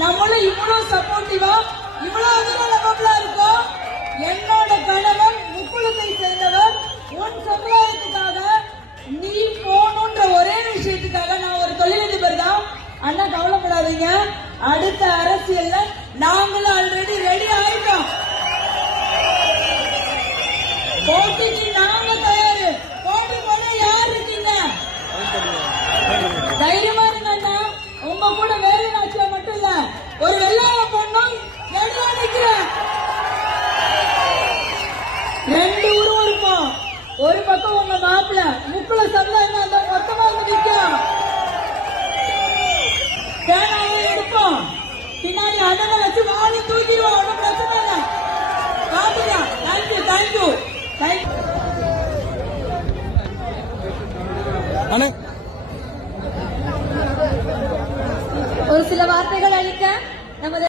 நம்மளும் இவ்வளவு சப்போர்ட்டிவா இவ்வளவு தூரம் இருக்கோம். என்னோட கணவன் முக்குளத்தை சேர்ந்தவர். உன் சமுதாயத்துக்காக நீ போகணுன்ற ஒரே விஷயத்துக்காக நான் ஒரு தொழிலதிபர் தான். அண்ணா கவலைப்படாதீங்க, அடுத்த அரசியல்ல நாங்களும் ஆல்ரெடி ரெடி ஆயிட்டோம். போட்டிக்கு நாங்க தயாரு. போட்டி போட யார் இருக்கீங்க? தைரியமா இருங்க அண்ணா. உங்க கூட வேலை நாட்சியா மட்டும் இல்ல, ஒரு வெள்ளாள பொண்ணும் ரெடியா நிக்கிறேன். 2 உருவம் இருக்கும். ஒரு பக்கம் உங்க மாப்பிள்ள முக்குள சமுதாயம் அந்த மொத்தமா வந்து நிற்கும். பேனாவை எடுப்போம், பின்னாடி அண்ணனை வச்சு வாடி தூக்கிடுவோம். ஒன்றும் பிரச்சனை இல்லை. காட்டுங்க. Thank you thank you thank you. ஒரு சில வார்த்தைகள் அளிக்க நமது